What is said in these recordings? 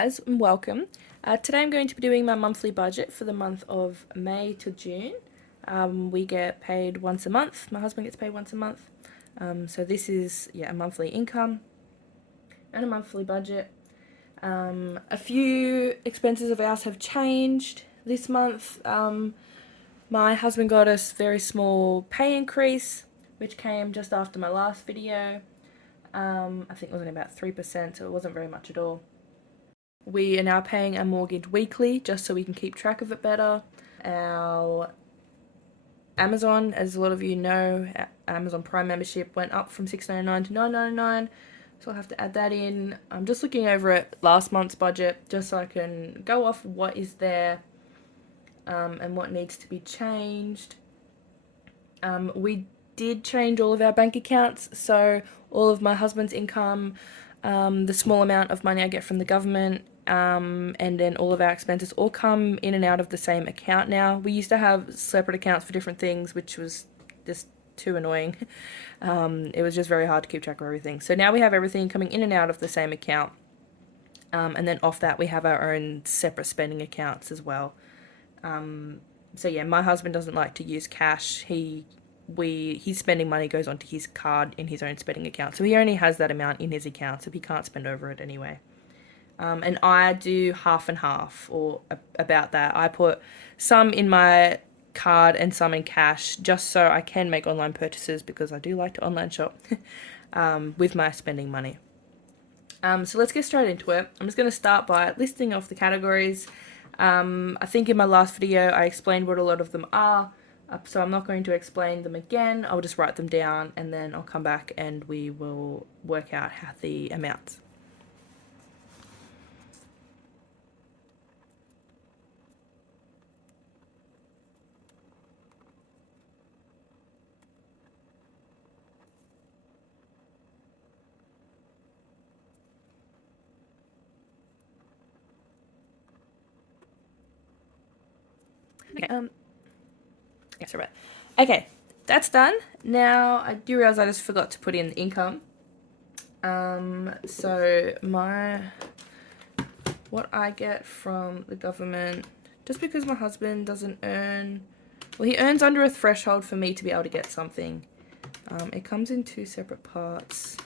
guys, and welcome. Today I'm going to be doing my monthly budget for the month of May to June. We get paid once a month. My husband gets paid once a month. So this is a monthly income and a monthly budget. A few expenses of ours have changed this month. My husband got a very small pay increase, which came just after my last video. I think it was only about 3%, so it wasn't very much at all. We are now paying our mortgage weekly just so we can keep track of it better. Our Amazon, as a lot of you know, Amazon Prime membership went up from $6.99 to $9.99, so I'll have to add that in. I'm just looking over at last month's budget just so I can go off what is there and what needs to be changed. We did change all of our bank accounts, so all of my husband's income, the small amount of money I get from the government, and then all of our expenses all come in and out of the same account now. We used to have separate accounts for different things, which was just too annoying. It was just very hard to keep track of everything. So now we have everything coming in and out of the same account. And then off that we have our own separate spending accounts as well. So yeah, my husband doesn't like to use cash. His spending money goes onto his card in his own spending account. So he only has that amount in his account, so he can't spend over it anyway. And I do half and half, or about that. I put some in my card and some in cash, just so I can make online purchases, because I do like to online shop with my spending money. So let's get straight into it. I'm just going to start by listing off the categories. I think in my last video I explained what a lot of them are, so I'm not going to explain them again. I'll just write them down and then I'll come back and we will work out the amounts. Okay, that's done. Now I do realize I just forgot to put in the income. So what I get from the government, just because my husband doesn't earn, well, he earns under a threshold for me to be able to get something. It comes in two separate parts,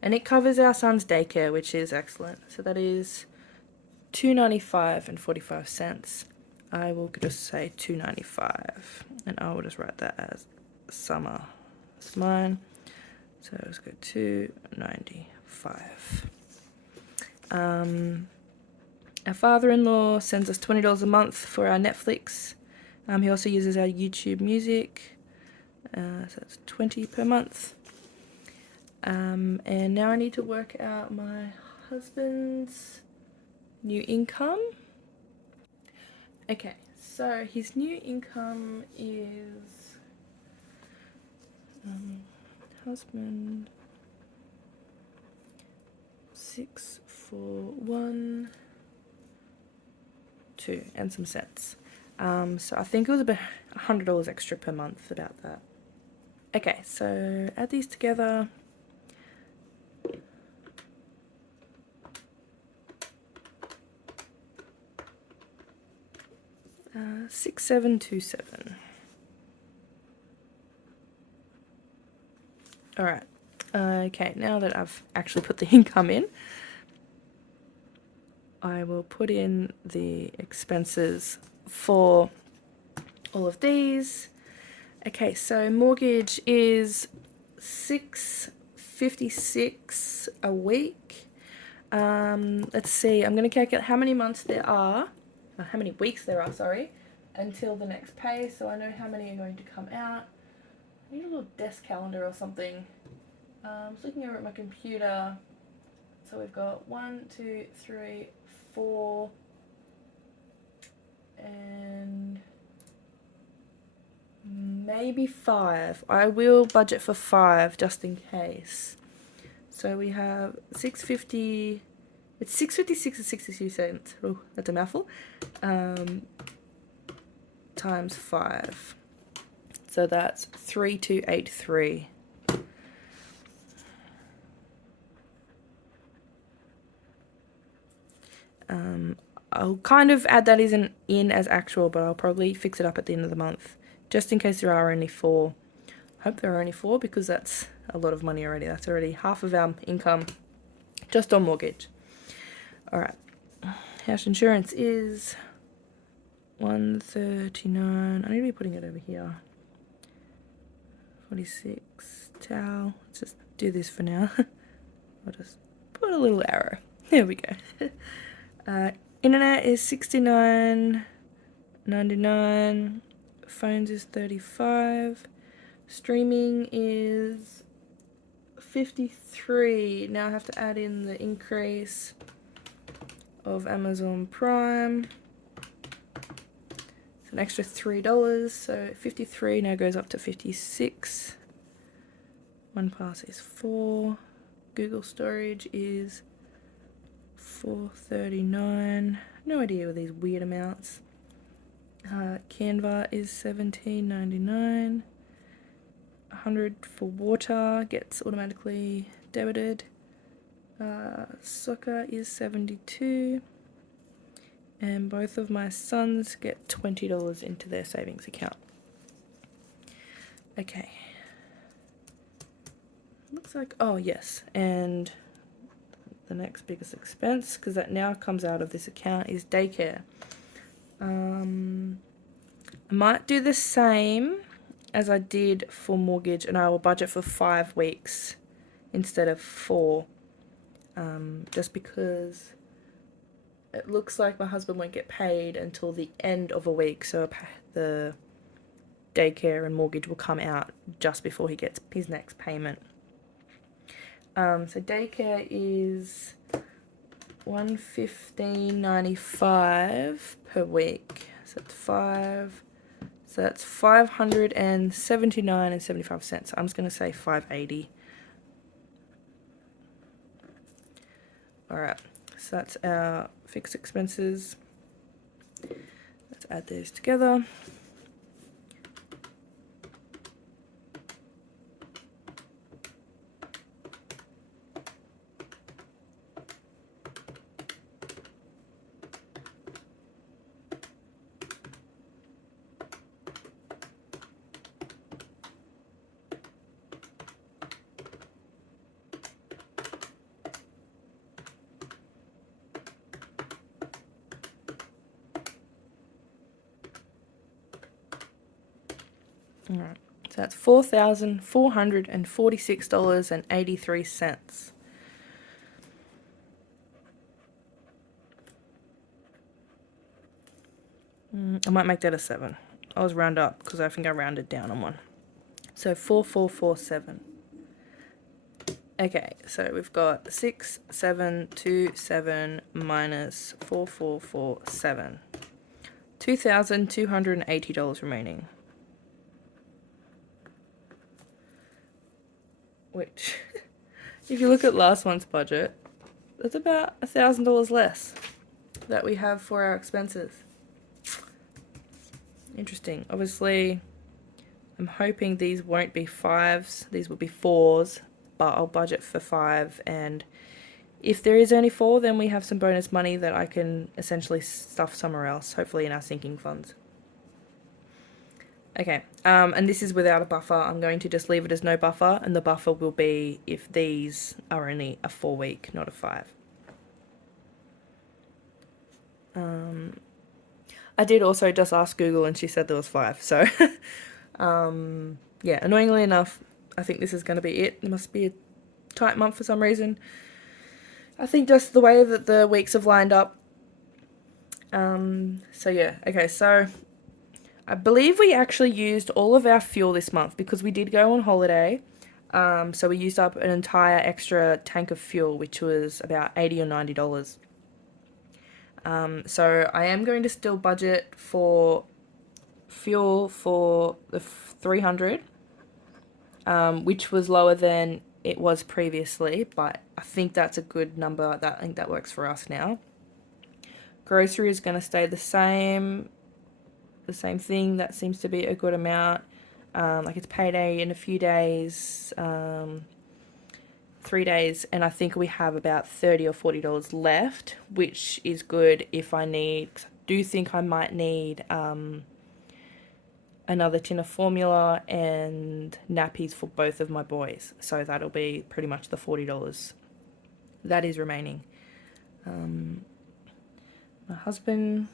and it covers our son's daycare, which is excellent. So that is $2.95 and 45 cents. I will just say $2.95, and I will just write that as summer. That's mine. So let's go $2.95. Our father-in-law sends us $20 a month for our Netflix. He also uses our YouTube Music, so that's $20 per month. And now I need to work out my husband's new income. Okay, so his new income is husband 641.2 and some cents. So I think it was about $100 extra per month, about that. Okay, so add these together. $6,727. Alright, okay, now that I've actually put the income in, I will put in the expenses for all of these. Okay, so mortgage is $656 a week. Let's see, I'm going to calculate how many months there are. How many weeks there are, sorry, until the next pay, so I know how many are going to come out. I need a little desk calendar or something. I'm just looking over at my computer. So we've got 1, 2, 3, 4, and maybe 5. I will budget for 5 just in case. So we have 650. It's $6.56 and 62 cents. Oh, that's a mouthful. Times 5. So that's 3,283. I'll kind of add that in as actual, but I'll probably fix it up at the end of the month, just in case there are only 4. I hope there are only 4 because that's a lot of money already. That's already half of our income just on mortgage. All right, house insurance is $139. I need to be putting it over here. 46. Towel. Let's just do this for now. I'll just put a little arrow. There we go. Internet is $69.99. Phones is $35. Streaming is $53. Now I have to add in the increase of Amazon Prime. It's an extra $3, so $53 now goes up to $56. OnePass is $4. Google storage is $4.39. No idea with these weird amounts. Canva is $17.99. $100 for water gets automatically debited. Soccer is $72. And both of my sons get $20 into their savings account. Okay. Looks like, oh yes, and the next biggest expense, because that now comes out of this account, is daycare. I might do the same as I did for mortgage, and I will budget for 5 weeks instead of 4, just because it looks like my husband won't get paid until the end of a week, so the daycare and mortgage will come out just before he gets his next payment. So daycare is $115.95 per week. So that's 5. So that's $579.75. I'm just gonna say $580. All right. So that's our fixed expenses. Let's add those together. All right, so that's $4,446.83. I might make that a 7. I was round up because I think I rounded down on one. So 4447. Okay, so we've got 6727 minus 4447. $2,280 remaining. Which, if you look at last month's budget, that's about $1,000 less that we have for our expenses. Interesting. Obviously, I'm hoping these won't be 5s. These will be 4s, but I'll budget for 5. And if there is only 4, then we have some bonus money that I can essentially stuff somewhere else, hopefully in our sinking funds. Okay, and this is without a buffer. I'm going to just leave it as no buffer, and the buffer will be if these are only a 4 week, not a 5. I did also just ask Google, and she said there was 5. So, yeah, annoyingly enough, I think this is going to be it. It must be a tight month for some reason. I think just the way that the weeks have lined up. So yeah, okay, so I believe we actually used all of our fuel this month because we did go on holiday. So we used up an entire extra tank of fuel, which was about $80 or $90. So I am going to still budget for fuel for the 300, which was lower than it was previously, but I think that's a good number. I think that works for us now. Grocery is going to stay the same thing. That seems to be a good amount. Like it's payday in a few days. 3 days, and I think we have about $30 or $40 left, which is good if I need. 'Cause I do think I might need another tin of formula and nappies for both of my boys. So that'll be pretty much the $40 that is remaining. My husband.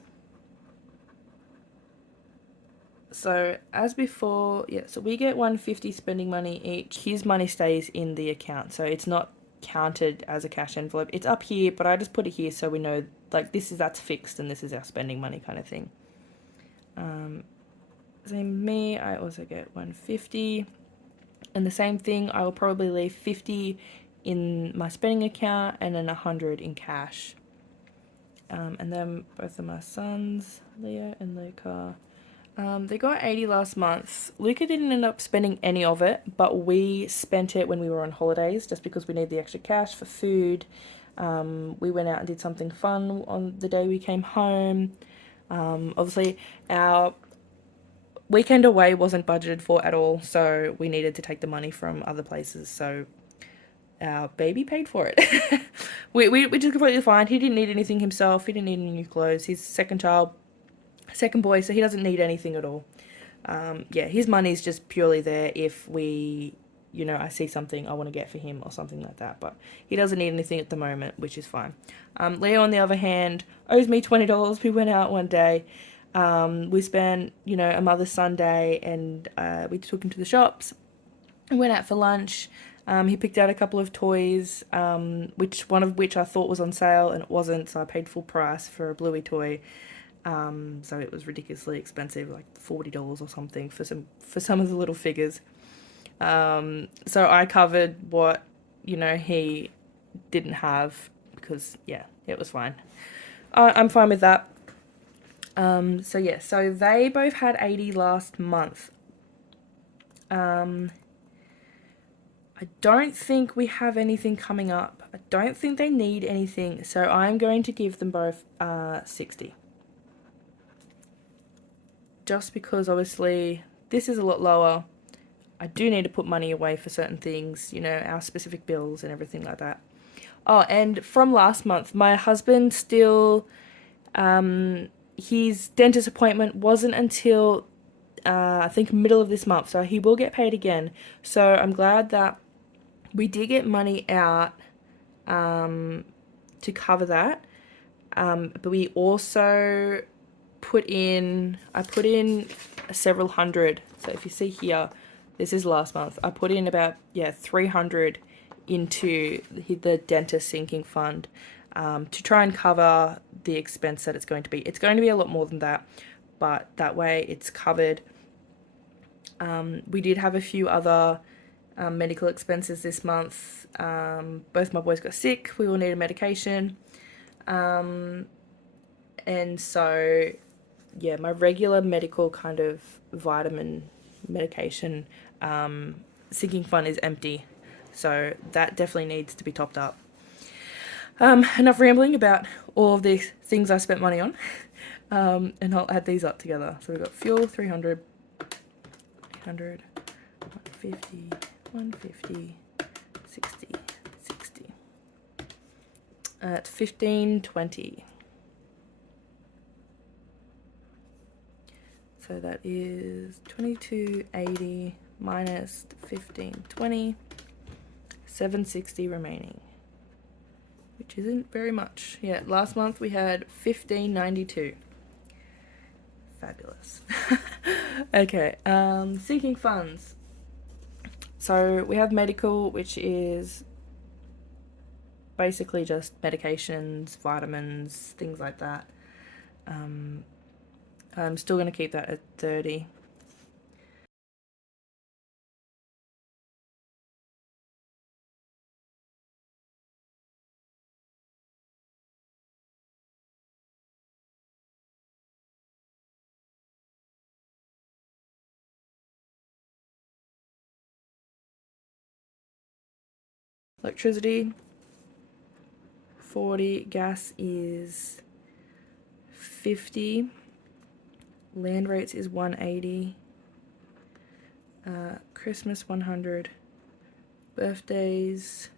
So as before, yeah, so we get $150 spending money each. His money stays in the account, so it's not counted as a cash envelope. It's up here, but I just put it here so we know, like, that's fixed and this is our spending money kind of thing. Same me, I also get $150, and the same thing, I will probably leave $50 in my spending account and then $100 in cash. And then both of my sons, Leo and Luca, they got $80 last month. Luca didn't end up spending any of it, but we spent it when we were on holidays just because we need the extra cash for food. We went out and did something fun on the day we came home. Obviously, our weekend away wasn't budgeted for at all, so we needed to take the money from other places, so our baby paid for it. Which is completely fine. He didn't need anything himself. He didn't need any new clothes. He's second child, second boy, so he doesn't need anything at all. Yeah, his money's just purely there if we, I see something I want to get for him or something like that, but he doesn't need anything at the moment, which is fine. Leo, on the other hand, owes me $20. We went out one day. We spent, a Mother's Sunday, and we took him to the shops and went out for lunch. He picked out a couple of toys, one of which I thought was on sale, and it wasn't, so I paid full price for a Bluey toy. So it was ridiculously expensive, like $40 or something for some of the little figures. So I covered what, he didn't have, because, yeah, it was fine. I'm fine with that. So they both had 80 last month. I don't think we have anything coming up. I don't think they need anything, so I'm going to give them both 60. Just because, obviously, this is a lot lower. I do need to put money away for certain things, our specific bills and everything like that. Oh, and from last month, my husband still, his dentist appointment wasn't until, I think, middle of this month, so he will get paid again. So I'm glad that we did get money out to cover that, but we also I put in several hundred. So if you see here, this is last month. I put in about 300 into the dentist sinking fund to try and cover the expense that it's going to be. It's going to be a lot more than that, but that way it's covered. We did have a few other medical expenses this month. Both my boys got sick. We all needed medication. And so, my regular medical kind of vitamin medication sinking fund is empty. So that definitely needs to be topped up. Enough rambling about all of the things I spent money on. And I'll add these up together. So we've got fuel, 300, 100, 150, 150, 60, 60. It's 1520. So that is 2280 minus 1520, 760 remaining, which isn't very much. Yeah, last month we had 1592. Fabulous. Okay, sinking funds. So we have medical, which is basically just medications, vitamins, things like that. I'm still going to keep that at 30. Electricity, 40. Gas is 50. Land rates is 180. Christmas 100. Birthdays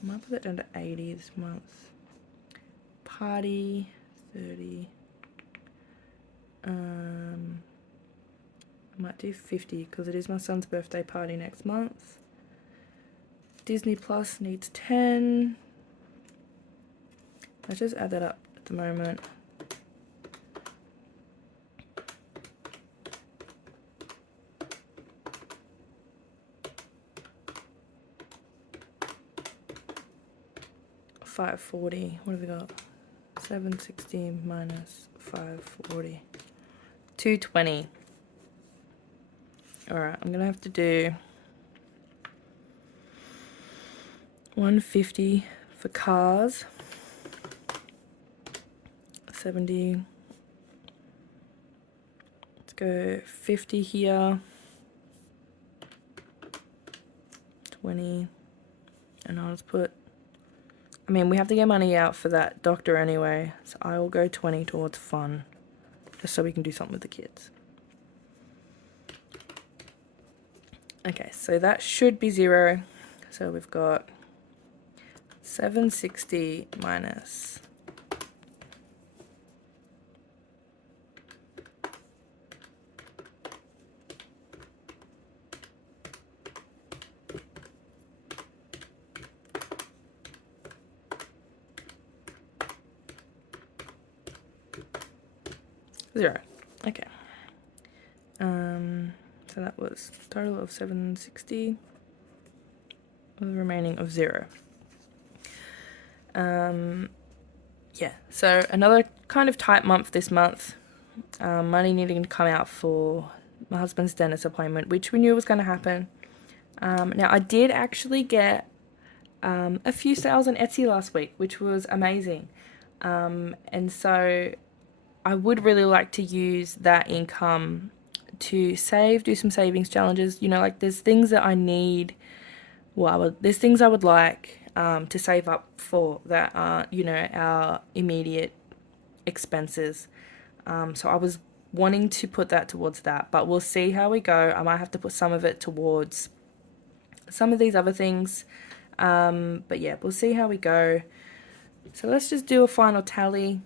I might put that down to 80 this month. Party, 30. I might do 50 because it is my son's birthday party next month. Disney Plus needs 10. Let's just add that up at the moment. $540. What have we got? 760 minus 540. $220. Alright, I'm gonna have to do $150 for cars. 70. Let's go 50 here. 20. And I'll just put, I mean, we have to get money out for that doctor anyway, so I will go 20 towards fun, just so we can do something with the kids. Okay, so that should be 0. So we've got 760 minus 0. Okay. So that was a total of 760 with a remaining of 0. Yeah, so another kind of tight month this month. Money needing to come out for my husband's dentist appointment, which we knew was going to happen. Now, I did actually get a few sales on Etsy last week, which was amazing. And so I would really like to use that income to save, do some savings challenges. You know, like there's things that I need, there's things I would like to save up for that aren't, you know, our immediate expenses. So I was wanting to put that towards that, but we'll see how we go. I might have to put some of it towards some of these other things. But yeah, we'll see how we go. So let's just do a final tally.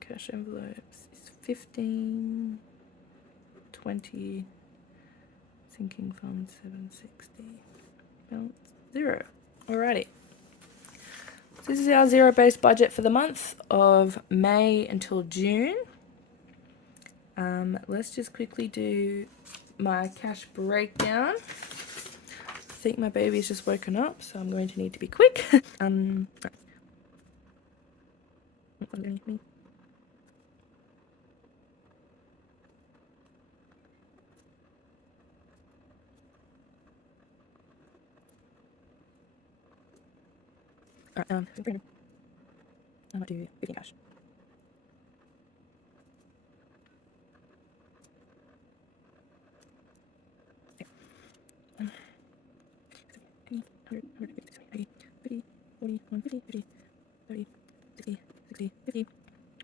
Cash envelopes is 15, 20, sinking funds 760, balance 0. Alrighty. So this is our zero-based budget for the month of May until June. Let's just quickly do my cash breakdown. I think my baby's just woken up, so I'm going to need to be quick. Alright, I might do 15 cash. Okay. 100, 150, 50, 40, 150, 50, 30, 60, 60, 50,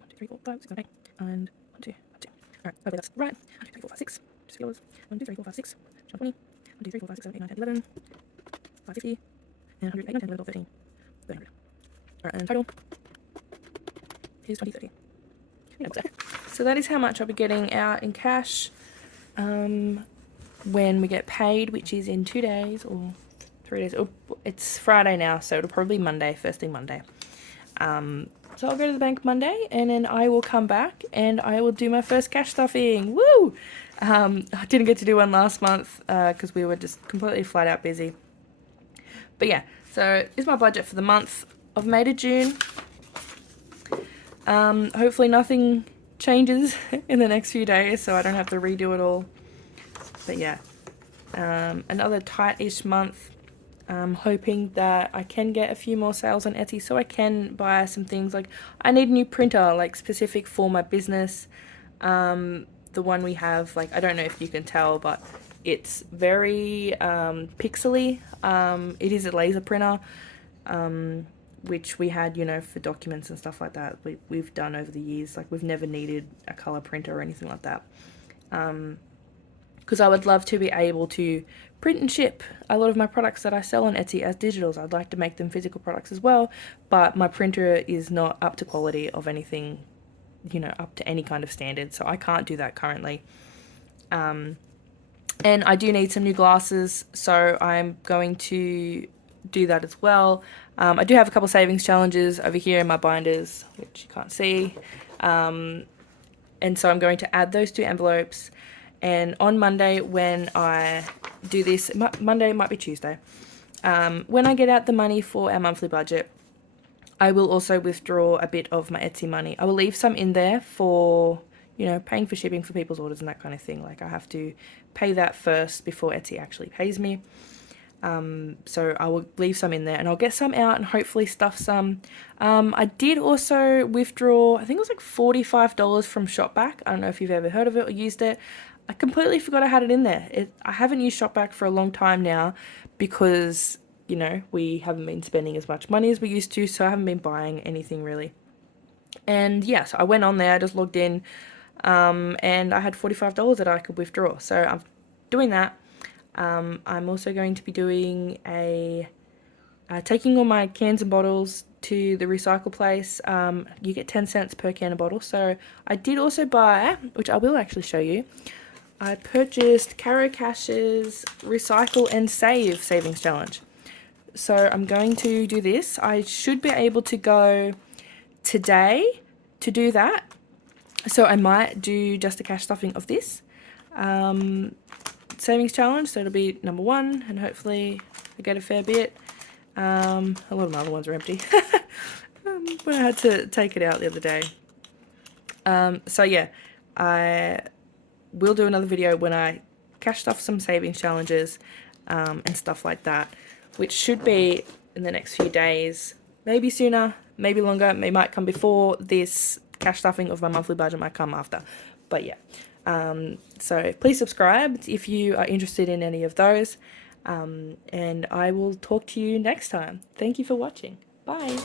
1, 2, 3, 4, 5, 6, 7, 8, and 1, 2, 1, 2. Alright, hopefully that's right. 1, 2, 3, 4, 5, 6. Just yours. 1, 2, 3, 4, 5, 6. 20. 1, 2, 3, 4, 5, 6, 7, 8, 9, 10, 11. 550. And 100, 8, 9, 10, 11, 12, 13. 1300. Alright, and total is 2030. So that is how much I'll be getting out in cash when we get paid, which is in 2 days or 3 days. Oh, it's Friday now, so it'll probably be Monday, first thing Monday. So I'll go to the bank Monday, and then I will come back and I will do my first cash stuffing. Woo! I didn't get to do one last month because we were just completely flat out busy. But yeah, so this is my budget for the month of May to June. Hopefully nothing changes in the next few days, so I don't have to redo it all. But yeah, another tight-ish month. Hoping that I can get a few more sales on Etsy so I can buy some things. Like I need a new printer, like specific for my business. The one we have, like, I don't know if you can tell, but it's very pixely. It is a laser printer, which we had, you know, for documents and stuff like that. We've done over the years. Like, we've never needed a color printer or anything like that. Because I would love to be able to print and ship a lot of my products that I sell on Etsy as digitals. I'd like to make them physical products as well, but my printer is not up to quality of anything, you know, up to any kind of standard, so I can't do that currently. And I do need some new glasses, so I'm going to do that as well. I do have a couple savings challenges over here in my binders, which you can't see. And so I'm going to add those 2 envelopes. And on Monday, when I do this, Monday might be Tuesday, when I get out the money for our monthly budget, I will also withdraw a bit of my Etsy money. I will leave some in there for, you know, paying for shipping for people's orders and that kind of thing. Like, I have to pay that first before Etsy actually pays me. So I will leave some in there, and I'll get some out and hopefully stuff some. I did also withdraw, I think it was like $45 from Shopback. I don't know if you've ever heard of it or used it. I completely forgot I had it in there. I haven't used Shopback for a long time now because, you know, we haven't been spending as much money as we used to, so I haven't been buying anything really. And yeah, so I went on there, I just logged in, and I had $45 that I could withdraw. So I'm doing that. I'm also going to be doing taking all my cans and bottles to the recycle place. You get 10 cents per can and bottle. So I did also buy, which I will actually show you, I purchased Caro Cash's Recycle and Save Savings Challenge. So I'm going to do this. I should be able to go today to do that. So I might do just a cash stuffing of this savings challenge. So it'll be number 1, and hopefully I get a fair bit. A lot of my other ones are empty. But I had to take it out the other day. So yeah, I will do another video when I cash stuff some savings challenges and stuff like that, which should be in the next few days, maybe sooner, maybe longer. It might come before this cash stuffing of my monthly budget, might come after. But yeah, so please subscribe if you are interested in any of those, and I will talk to you next time. Thank you for watching. Bye.